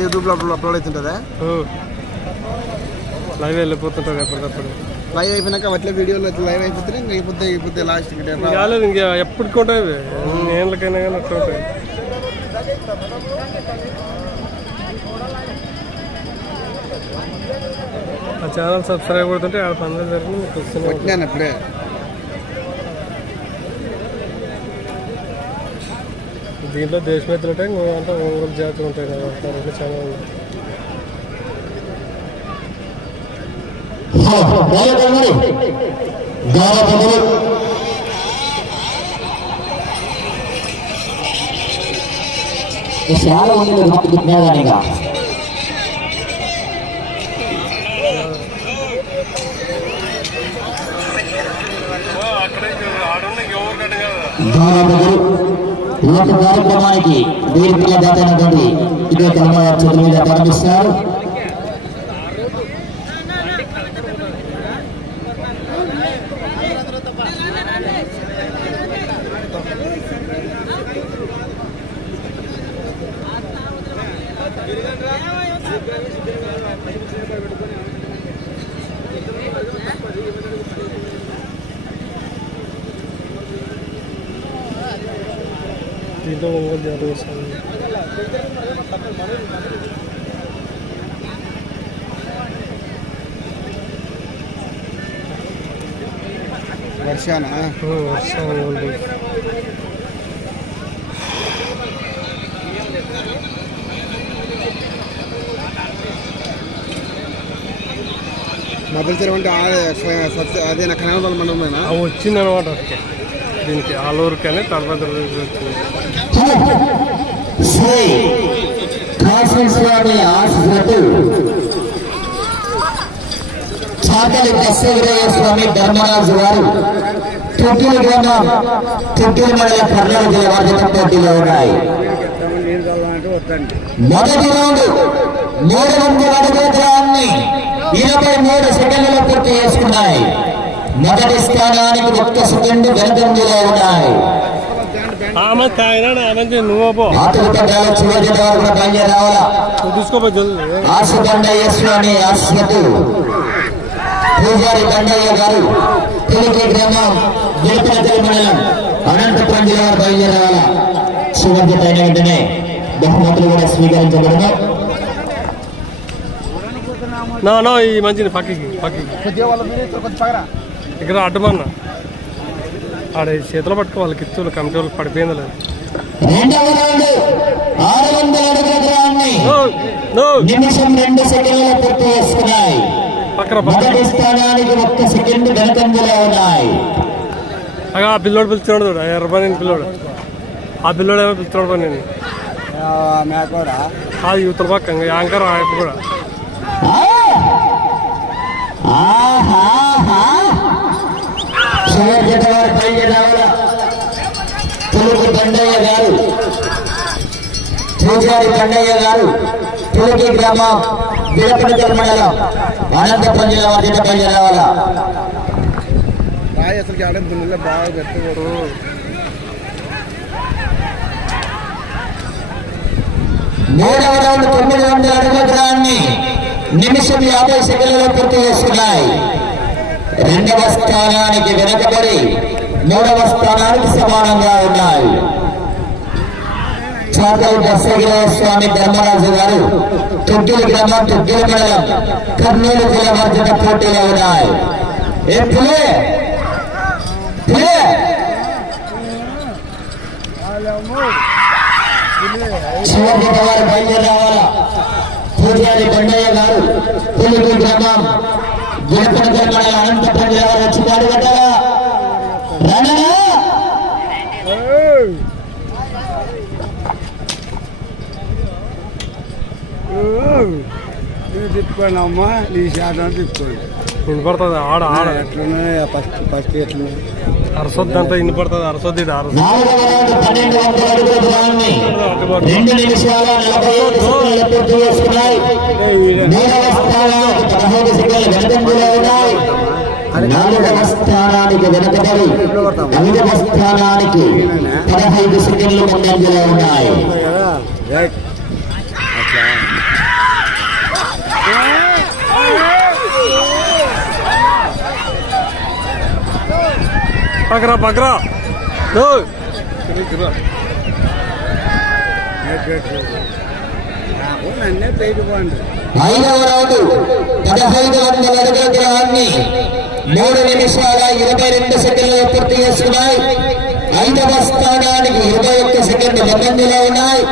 యూట్యూబ్లో upload upload అవుతుంటుందా live వెళ్ళిపోతుంటుంది ఎప్పటికప్పుడు. లైవ్ అయిపోయినాక అట్లే వీడియోలో లైవ్ అయిపోతే ఇంకా అయిపోతే అయిపోతే లాస్ట్ కాలేదు ఇంకా ఎప్పటికి ఉంటాయి ఇవి. ఎన్ని ఏళ్ళకైనా కానీ అట్లా ఉంటాయి. ఆ ఛానల్ సబ్స్క్రైబ్ కొడుతుంటే ఆడ పనులు జరిగి మీకు వస్తూనే ఉంటాయి. వచ్చినాను అప్పుడే. దీంట్లో దేశమెత్తులు ఉంటాయి ఇంకో అంటే ఒంగోలు జాతులు ఉంటాయి కదా అట్లా ఉన్నాయి. చాలా మంది దాదాపు ఈ యొక్క కార్యక్రమానికి వేదికగా దాతైనటువంటి ఇదే కలమ చేతుల మీద ప్రారంభిస్తారు దీంట్లో ఒంగోలు జాతి వస్తుంది వర్షాన? వర్షం ఒంగోలు జాతి. మొదటి అంటే అదే నా కనకాల మనమేనా వచ్చిందనమాట వచ్చింది అనమాట దీనికి ఆలూరుకనే తర్వాత వచ్చింది. శ్రీ కాశీ స్వామి ఆశీస్సులతో చాకలి దశగిరయ్య స్వామి ధర్మరాజు వారు తొట్టిల గ్రామం తొట్టిల మండల కర్నూలు జిల్లా వారి పోటీలో ఉన్నాయి. మొదటి రౌండ్ మూడు వందల అడుగుల దూరాన్ని ఇరవై మూడు సెకండ్లలో పూర్తి చేసుకున్నాయి. మొదటి స్థానానికి ఒక్క సెకండ్ వెనుకంజలో ఉన్నాయి. ఆమె నువ్వు పో. తీసుకోపో జల్ది. పూజారి గారు తెలుగు గ్రామం మండలం అనంతపురం జిల్లా అయిన వెంటనే బహుమతులు కూడా స్వీకరించబడను. నా నా ఈ మంచిని పక్కకి పక్కకి. ఇక్కడ అడ్డమన్నా. ఆడ చేతిలో పట్టుకో వాళ్ళకి ఇచ్చు కమిటీ వాళ్ళకి పడిపోయింది లేదు. ఆ పిల్లోడు పిలుస్తున్నాడు చూడు, ఎర్రబని పిల్లోడు. ఆ పిల్లోడు ఏమో పిలుస్తున్నాడు పని. నేను ఆ యువతల పక్క యాంకర్ ఆయప్ప కూడా. ఆహాహా. తెలుగు బండయ్య గారు. పూజారి బండయ్య గారు. తెలుగు గ్రామం విడపనగల్ మండలం అనంతపురం జిల్లా వారి బయలుదేరావాలా రాయి అసలు బాగా మూడవ రౌండ్ తొమ్మిది వందల అడుగుల దూరాన్ని నిమిషం యాభై సెకండ్లలో పూర్తి చేసుకున్నాయి. రెండవ స్థానానికి వెనకబడి మూడవ స్థానానికి సమానంగా ఉన్నాయి. చాకలి దశగిరి స్వామి ధర్మరాజు గారు తొట్టిల గ్రామం తొట్టిల మండలం కర్నూలు జిల్లా మధ్యన పోటీలో ఉన్నాయి. ఏ పులే పులే చివరి వారు బయలుదేరి పూజారి బండయ్య గారు పులుగు గ్రామం గుడపన గ్రామాల అనంతపురం జిల్లా వచ్చి పాడుగట్టారా కట్టాలా రణనా తిప్పుకోండి నీ శాతం తిప్పుకోండి వినపడుతుంది ఆడ ఆడ ఎట్లున్నాయి ఫస్ట్ ఫస్ట్ ఎట్లున్నాయి అరసొద్ది అంతా అరసొద్ది ఈడ అరసొద్ది సెకండ్లు వెనకంజలో ఉన్నాయి. నాలుగవ స్థానానికి వెనకబడి ఐదవ స్థానానికి పదహైదు సెకండ్లు ముందంజలో ఉన్నాయి. పకరా పకరా ఐదవ రౌండ్ పదహైదు వందల అడుగుల దూరాన్ని మూడు నిమిషాల ఇరవై రెండు సెకండ్లు పూర్తి చేస్తున్నాయి. ఐదవ స్థానానికి ఇరవై ఒక్క సెకండ్లు ముందంజలో ఉన్నాయి.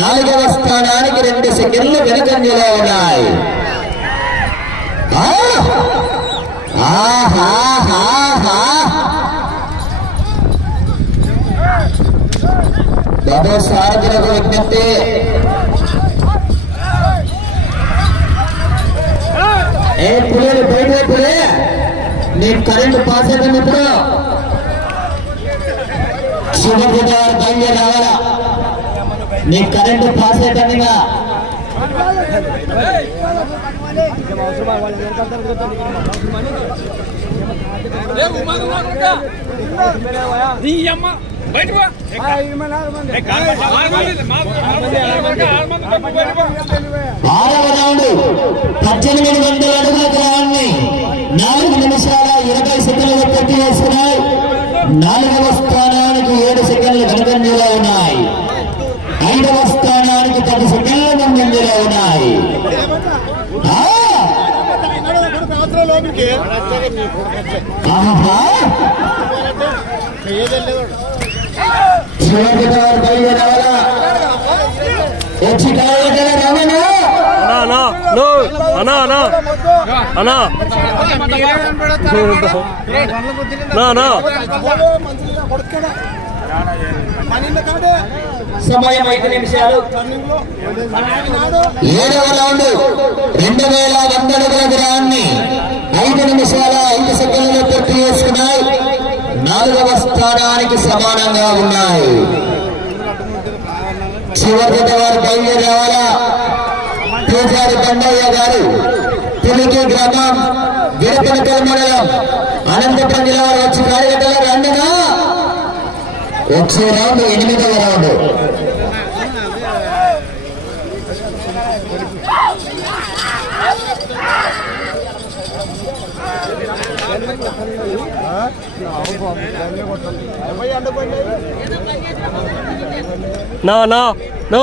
నాలుగవ స్థానానికి రెండు సెకండ్లు వెనుకంజలో ఉన్నాయి. ఆ! బాబు సారథులకు విజ్ఞప్తి. ఏ నీ కరెంట్ పాస్ అయిపోయింది ఇప్పుడు శుభబుధ బయలుదేరి రావాలా నీ కరెంట్ పాస్ పో. ఆరవ రౌండ్ పద్దెనిమిది వందల అడుగుల గ్రహాన్ని నాలుగు నిమిషాల ఇరవై సెకండ్లు పూర్తి చేస్తున్నాయి. నాలుగవ స్థానానికి ఏడు సెకండ్లు వెనుకంజలో ఉన్నాయి. ఐదవ స్థానానికి పది సెకండ్లు ముందంజలో ఉన్నాయి. వచ్చి కావాలంటే అన్నా అన్నా. అన్నా. సమయం ఐదు నిమిషాలు ఏడవ రౌండ్ రెండు వేల వంద అడుగుల ఐదు నిమిషాల ఐదు సెకండ్లలో పూర్తి చేసుకున్నాయి. నాలుగవ స్థానానికి సమానంగా ఉన్నాయి. చివరి వారు బయలుదేరి రావాలా? పూజారి బండయ్య గారు. పులికి గ్రామం గిరపనకల్ మండలం. అనంతపురం జిల్లా వచ్చి కార్యకర్తలు రండినా? వచ్చే రౌండ్ ఎనిమిదవ రౌండ్ నా నా నో.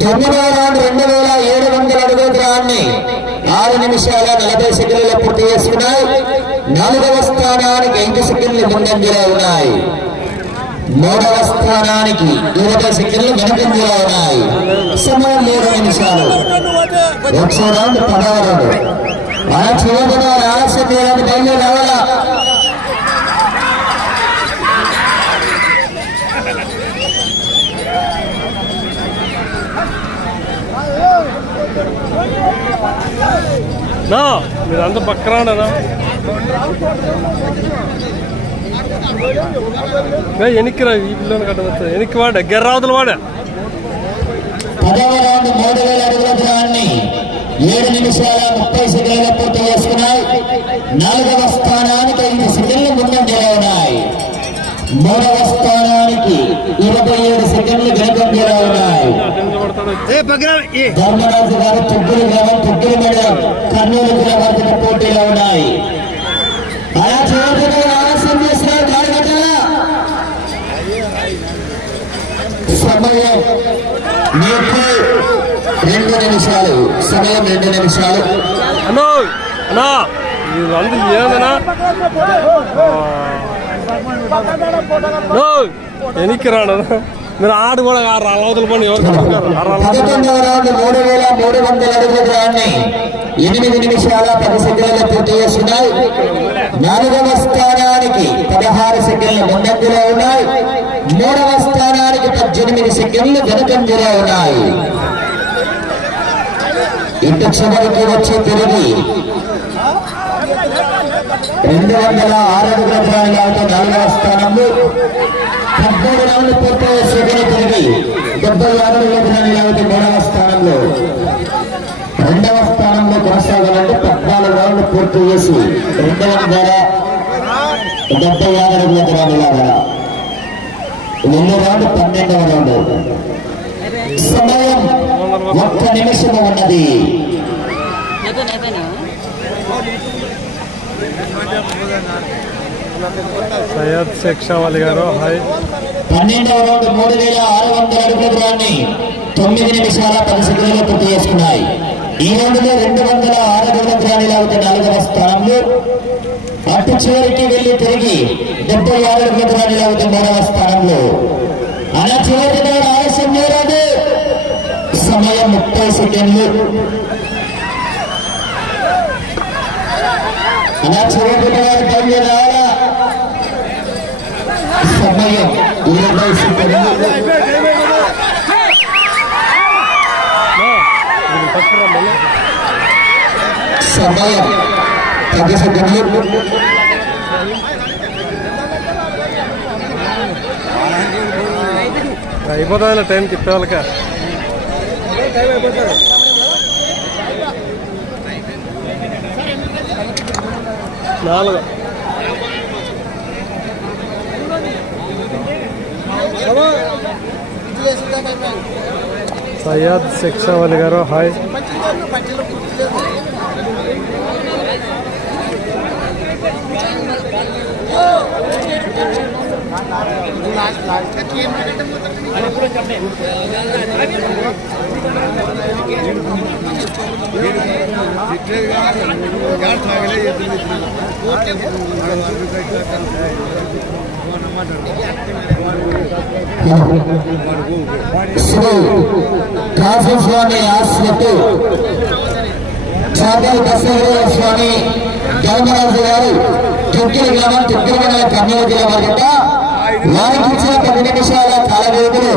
తొమ్మిదవ రౌండ్ రెండు వేల ఏడు వందల అడుగుల దూరాన్ని ఆరు నిమిషాల నలభై సెకండ్లు పూర్తి చేసుకున్నాయి నాలుగవ స్థానానికి ఐదు సెకండ్లు ముందంజలో ఉన్నాయి. మూడవ స్థానానికి ఇరవై సెకండ్లు వెనుకంజలో ఉన్నాయి. సమయం మూడు నిమిషాలు. ఒకసారి రౌండ్ పదవ రౌండ్ మన చివరి ఆలస్యం చేయడానికి బయలుదేరి రావాలా నా మీరంతా పక్కన అన్నా ఎనిక్కిరా ఈ పిల్లని కట్టవచ్చు ఎనిక్కి వాడ గెర్రావతలు వాడ పదవ రౌండ్ మూడు వేల అడుగుల దూరాన్ని ఏడు నిమిషాల ముప్పై సెకండ్ల పూర్తి చేసుకున్నాయి. నాలుగవ స్థానానికి ఐదు సెకండ్లు ముందంజలో ఉన్నాయి. మూడవ స్థానానికి ఇరవై ఏడు సెకండ్లు వెనుకంజలో ఉన్నాయి. ధర్మరాజు గారు తుగ్గులు గ్రామం తుగ్గులు మండలం కర్నూలు జిల్లా పోటీలో ఉన్నాయి అలా చివరికి ఆలస్యం చేసిన కార్యకర్తల సమయం మీకు రెండు నిమిషాలు సమయం రెండు నిమిషాలు. అన్నో అన్నా వీళ్ళందరూ ఏందన్నా నో ఎనిక్కి రాడు మీరు ఆడు కూడా ఆ రాళ్ళ అవతల పని ఎవరు మూడు వేల మూడు వందల అడుగుల దూరాన్ని ఎనిమిది నిమిషాల పది సెకండ్లు పూర్తి చేస్తున్నాయి. నాలుగవ స్థానానికి పదహారు సెకండ్లు ముందంజలో ఉన్నాయి. మూడవ స్థానానికి పద్దెనిమిది సెకండ్లు వెనుకంజలో ఉన్నాయి. ఇటు చివరికి వచ్చి తిరిగి రెండు వందల ఆరు అడుగుల దూరాన్ని నాలుగవ స్థానంలో పద్మూడు రౌండ్లు పూర్తయ్యే సెకండ్ తిరిగి డెబ్బై ఆరు అడుగుల దూరాన్ని మూడవ స్థానంలో రెండవ స్థానంలో కొనసాగాలంటే పద్నాలుగు రౌండ్లు పూర్తి చేసి రెండు వందల డెబ్బై ఆరు అడుగుల దూరాన్ని లాగా రెండు రౌండ్ పన్నెండవ రౌండ్. సమయం ఒక్క నిమిషం ఉన్నది. సయ్యద్ శిక్షావళి గారు హాయ్ పన్నెండవ రౌండ్ మూడు వేల ఆరు వందల అడుగుల దూరాన్ని తొమ్మిది నిమిషాల పది సెకండ్లు పూర్తి చేసుకున్నాయి. ఈ రౌండ్లో రెండు వందల ఆరు అడుగుల దూరాన్ని లాగితే నాలుగవ స్థానంలో అటు చివరికి వెళ్ళి తిరిగి డెబ్బై ఆరు అడుగుల దూరాన్ని లాగితే మూడవ స్థానంలో. అలా చివరికి దగ్గర ఆలస్యం సమయం ముప్పై సెకండ్లు అలా చివరికి దగ్గర రావాలా సమయం ఇరవై సెకండ్లు సమయం పది సెకండ్లు అయిపోతుంది టైంకి ఇప్పే కదా నాలుగు సయ్యద్ శిక్షావళి గారు హాయ్ శ్రీ కాశీస్వామి ఆశ్రతు చాదల్ బసవరాయ స్వామి ధర్మరాజు గారు తుక్కిలి గ్రామం తుక్కిలి గ్రామ కర్నూలు జిల్లా వారికి ఇచ్చిన పది నిమిషాల కాల వ్యవధిలో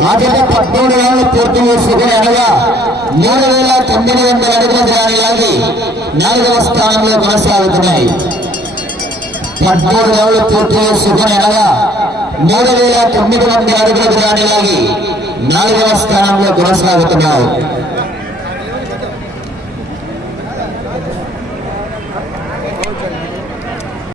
ఆ జత పదమూడు పూర్తి చేసుకుని అనగా మూడు వేల తొమ్మిది వందల అడుగుల దూరాన్ని లాగి నాలుగవ స్థానంలో కొనసాగుతున్నాయి. పద్మూడు ఏళ్ళు పూర్తి చేసుకుని అనగా మూడు వేల తొమ్మిది వందల అడుగుల దూరాన్ని లాగి నాలుగవ స్థానంలో కొనసాగుతున్నాయి.